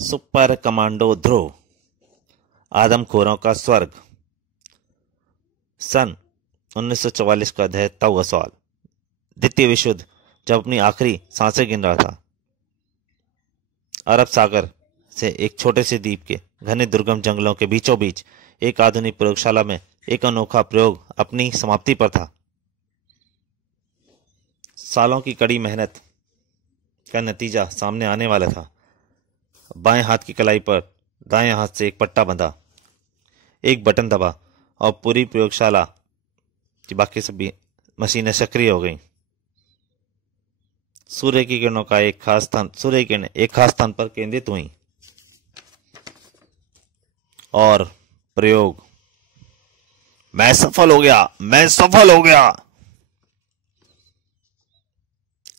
Super commando ध्रुव, आदमखोरों का स्वर्ग। सन 1944 का दहकता हुआ सवाल। द्वितीय विश्व युद्ध जब अपनी आखिरी सांसें गिन रहा था, अरब सागर से एक छोटे से द्वीप के घने दुर्गम जंगलों के बीचों बीच एक आधुनिक प्रयोगशाला में एक अनोखा प्रयोग अपनी समाप्ति पर था। सालों की कड़ी मेहनत का नतीजा सामने आने वाला था। बाएं हाथ की कलाई पर दाएं हाथ से एक पट्टा बंधा, एक बटन दबा और पूरी प्रयोगशाला की बाकी सभी मशीनें सक्रिय हो गईं। सूर्य की किरणों का एक खास स्थान पर केंद्रित हुई और प्रयोग मैं सफल हो गया।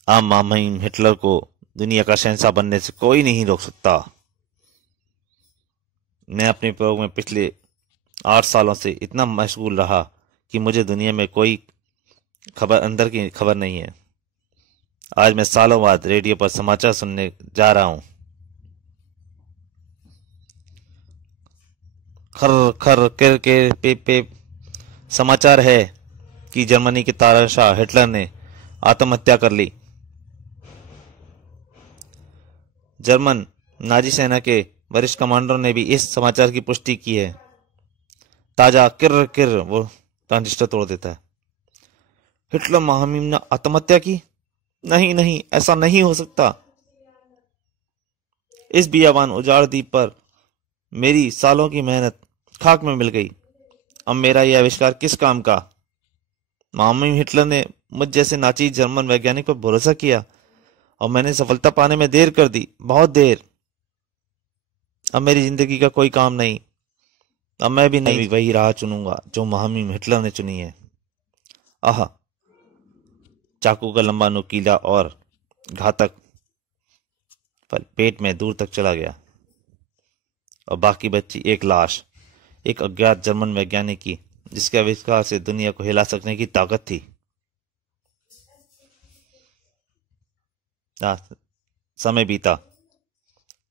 अब मुहिम हिटलर को दुनिया का शहंशाह बनने से कोई नहीं रोक सकता। मैं अपने प्रयोग में पिछले 8 सालों से इतना मशगूल रहा कि मुझे दुनिया में कोई अंदर की खबर नहीं है। आज मैं सालों बाद रेडियो पर समाचार सुनने जा रहा हूं। खर खर कर के पे पे समाचार है कि जर्मनी के तानाशाह हिटलर ने आत्महत्या कर ली। जर्मन नाजी सेना के वरिष्ठ कमांडरों ने भी इस समाचार की पुष्टि की है। ताजा किर किर वो ट्रांजिस्टर तोड़ देता है। हिटलर महामहिम ने आत्महत्या की? नहीं नहीं, ऐसा नहीं हो सकता। इस बियाबान उजाड़ द्वीप पर मेरी सालों की मेहनत खाक में मिल गई। अब मेरा यह आविष्कार किस काम का? महामहिम हिटलर ने मुझ जैसे नाची जर्मन वैज्ञानिक पर भरोसा किया और मैंने सफलता पाने में देर कर दी, बहुत देर। अब मेरी जिंदगी का कोई काम नहीं। अब मैं भी नहीं वही राह चुनूंगा जो महामहिम हिटलर ने चुनी है। आह, चाकू का लंबा नुकीला और घातक फल पेट में दूर तक चला गया और बाकी बच्ची एक लाश, एक अज्ञात जर्मन वैज्ञानिक की जिसके आविष्कार से दुनिया को हिला सकने की ताकत थी। समय बीता।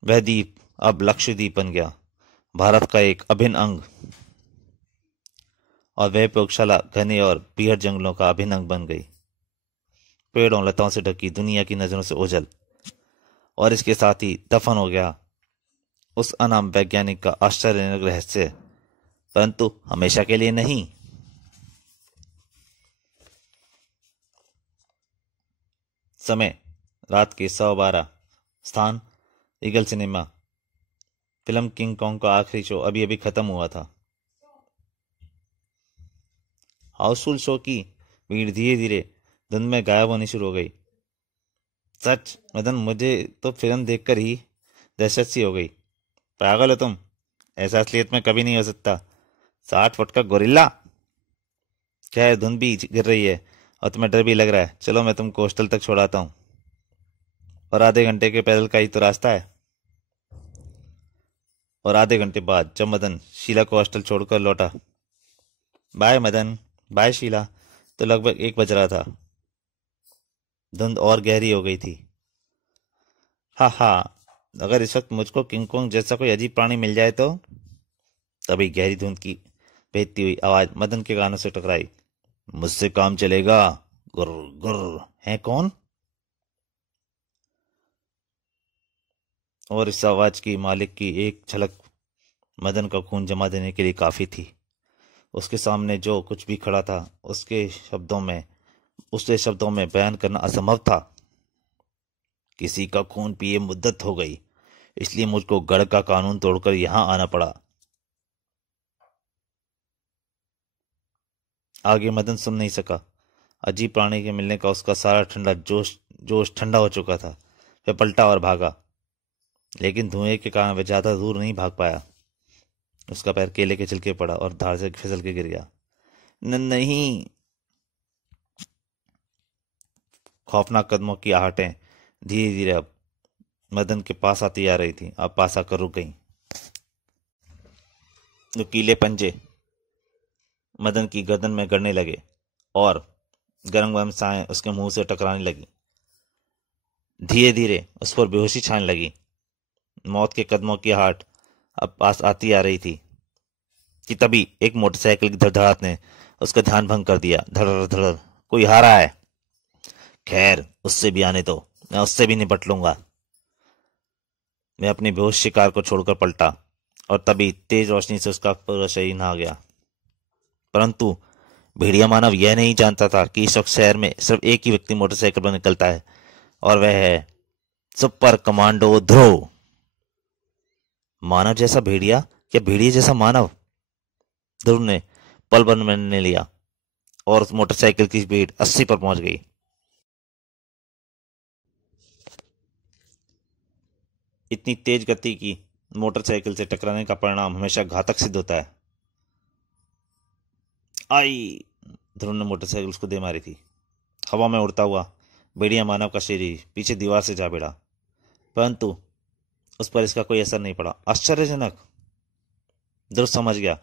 वह द्वीप अब लक्षद्वीप बन गया, भारत का एक अभिन्न अंग, और वह प्रयोगशाला घने और बीहड़ जंगलों का अभिन्न अंग बन गई। पेड़ों लताओं से ढकी दुनिया की नजरों से ओझल, और इसके साथ ही दफन हो गया उस अनाम वैज्ञानिक का आश्चर्यजनक रहस्य, परंतु हमेशा के लिए नहीं। समय रात के 12:15। स्थान eagle cinema. Film king Kong का आखिरी शो अभी अभी खत्म हुआ था। हाउसफुल शो की भीड़ धीरे धीरे धुंध में गायब होनी शुरू हो गई। सच मदन, मुझे तो फिल्म देखकर ही दहशत सी हो गई। पागल हो तुम, ऐसा असलियत में कभी नहीं हो सकता। 60 फुट का गोरिल्ला। क्या है, धुंध भी गिर रही है और तुम्हें डर भी लग रहा है। चलो मैं तुमको हॉस्टल तक छोड़ाता हूँ, और आधे घंटे के पैदल का ही तो रास्ता है। और आधे घंटे बाद जब मदन शीला को हॉस्टल छोड़कर लौटा, बाय मदन, बाय शीला, तो लगभग 1 बज रहा था। धुंध और गहरी हो गई थी। हाँ हाँ, अगर इस वक्त मुझको किंग कॉन्ग जैसा कोई अजीब प्राणी मिल जाए तो। तभी गहरी धुंध की बहती हुई आवाज मदन के कानों से टकराई। मुझसे काम चलेगा, गुर गुर। है कौन? और इस आवाज की मालिक की एक झलक मदन का खून जमा देने के लिए काफी थी। उसके सामने जो कुछ भी खड़ा था उसके शब्दों में बयान करना असंभव था। किसी का खून पिए मुद्दत हो गई, इसलिए मुझको गढ़ का कानून तोड़कर यहां आना पड़ा। आगे मदन सुन नहीं सका। अजीब प्राणी के मिलने का उसका सारा ठंडा जोश ठंडा हो चुका था। वह पलटा और भागा, लेकिन धुएं के कारण वह ज्यादा दूर नहीं भाग पाया। उसका पैर केले के छिलके पड़ा और धार से फिसल के गिर गया। नहीं। खौफनाक कदमों की आहटें धीरे धीरे अब मदन के पास आती आ रही थी। अब पास आकर रुक गई। नुकीले पंजे मदन की गर्दन में गड़ने लगे और गर्म गर्म साएं उसके मुंह से टकराने लगी। धीरे धीरे उस पर बेहोशी छाने लगी। मौत के कदमों की आहट अब पास आती आ रही थी कि तभी एक मोटरसाइकिल की धड़धड़ाहट ने उसका ध्यान भंग कर दिया। धड़ धड़, कोई आ रहा है। खैर, उससे भी आने दो, मैं उससे भी निपट लूंगा। मैं अपनी बेहोश शिकार को छोड़कर पलटा और तभी तेज रोशनी से उसका पूरा शरीर नहा गया। परंतु भेड़िया मानव यह नहीं जानता था कि इस वक्त शहर में सिर्फ एक ही व्यक्ति मोटरसाइकिल पर निकलता है, और वह है सुपर कमांडो ध्रुव। मानव जैसा भेड़िया या भेड़िया जैसा मानव? ध्रुव ने पल भर निर्णय लिया और उस मोटरसाइकिल की स्पीड 80 पर पहुंच गई। इतनी तेज गति की मोटरसाइकिल से टकराने का परिणाम हमेशा घातक सिद्ध होता है। आई! ध्रुव ने मोटरसाइकिल उसको दे मारी थी। हवा में उड़ता हुआ भेड़िया मानव का शरीर पीछे दीवार से जा भिड़ा, परंतु उस पर इसका कोई असर नहीं पड़ा। आश्चर्यजनक! ध्रुव समझ गया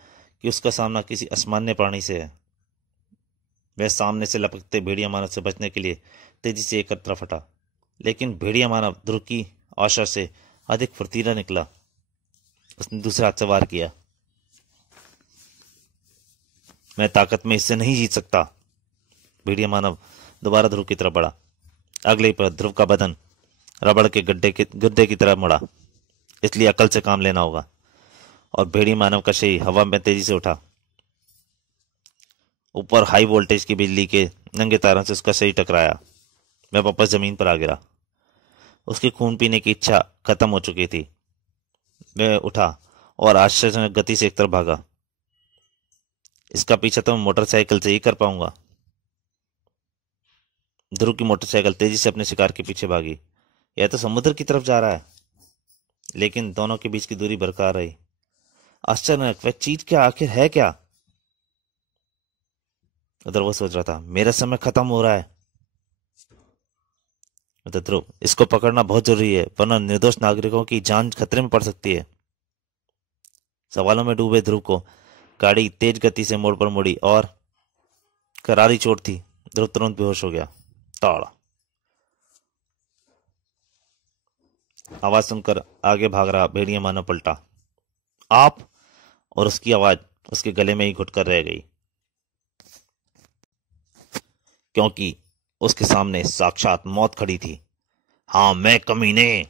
कि उसका सामना किसी असामान्य प्राणी से है। वह सामने से लपकते भेड़िया मानव से बचने के लिए तेजी से एक तरफ हटा, लेकिन भेड़िया मानव ध्रुव की आशा से अधिक फुर्तीला निकला। उसने दूसरा हाथ से वार किया। मैं ताकत में इससे नहीं जीत सकता। भेड़िया मानव दोबारा ध्रुव की तरफ बढ़ा। अगले पर ध्रुव का बदन रबड़ के गड्ढे की तरह मुड़ा। इसलिए अकल से काम लेना होगा। और भेड़िया मानव का शरीर हवा में तेजी से उठा। ऊपर हाई वोल्टेज की बिजली के नंगे तारों से उसका शरीर टकराया। वह वापस जमीन पर आ गिरा। उसकी खून पीने की इच्छा खत्म हो चुकी थी। वह उठा और आश्चर्यजनक गति से एक तरफ भागा। इसका पीछा तो मैं मोटरसाइकिल से ही कर पाऊंगा। ध्रुव की मोटरसाइकिल तेजी से अपने शिकार के पीछे भागी। यह तो समुद्र की तरफ जा रहा है, लेकिन दोनों के बीच की दूरी बरकरार रही। आश्चर्यजनक, वह चीज क्या आखिर है क्या? उधर वो सोच रहा था, मेरा समय खत्म हो रहा है। उधर ध्रुव, इसको पकड़ना बहुत जरूरी है, वरना निर्दोष नागरिकों की जान खतरे में पड़ सकती है। सवालों में डूबे ध्रुव को गाड़ी तेज गति से मोड़ पर मुड़ी और करारी चोट थी। ध्रुव तुरंत बेहोश हो गया। ताड़ा! आवाज सुनकर आगे भाग रहा भेड़िया मानव पलटा। आप! और उसकी आवाज उसके गले में ही घुटकर रह गई, क्योंकि उसके सामने साक्षात मौत खड़ी थी। हाँ, मैं कमीने!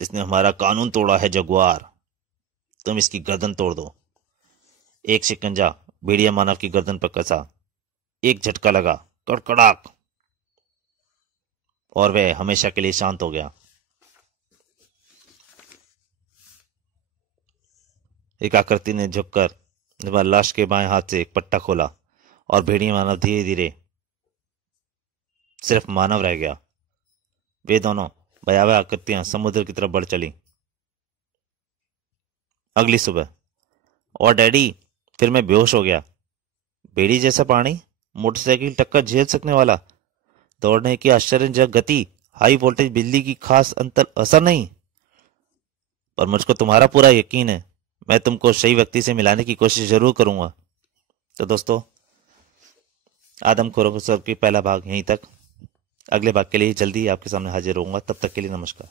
इसने हमारा कानून तोड़ा है जगुआर। तुम इसकी गर्दन तोड़ दो। एक शिकंजा भेड़िया मानव की गर्दन पर कसा। एक झटका लगा, कड़कड़ाक, और वह हमेशा के लिए शांत हो गया। एक आकृति ने झुककर लाश के बाएं हाथ से एक पट्टा खोला और भेड़िया मानव धीरे धीरे सिर्फ मानव रह गया। वे दोनों भयावह आकृतियां समुद्र की तरफ बढ़ चली। अगली सुबह, और डैडी, फिर मैं बेहोश हो गया। भेड़ी जैसा प्राणी, मोटरसाइकिल टक्कर झेल सकने वाला, दौड़ने की आश्चर्यजनक गति, हाई वोल्टेज बिजली की खास अंतर असर नहीं। पर मुझको तुम्हारा पूरा यकीन है। मैं तुमको सही व्यक्ति से मिलाने की कोशिश जरूर करूंगा। तो दोस्तों, आदमखोरों की पहला भाग यहीं तक। अगले भाग के लिए जल्दी आपके सामने हाजिर होऊंगा। तब तक के लिए नमस्कार।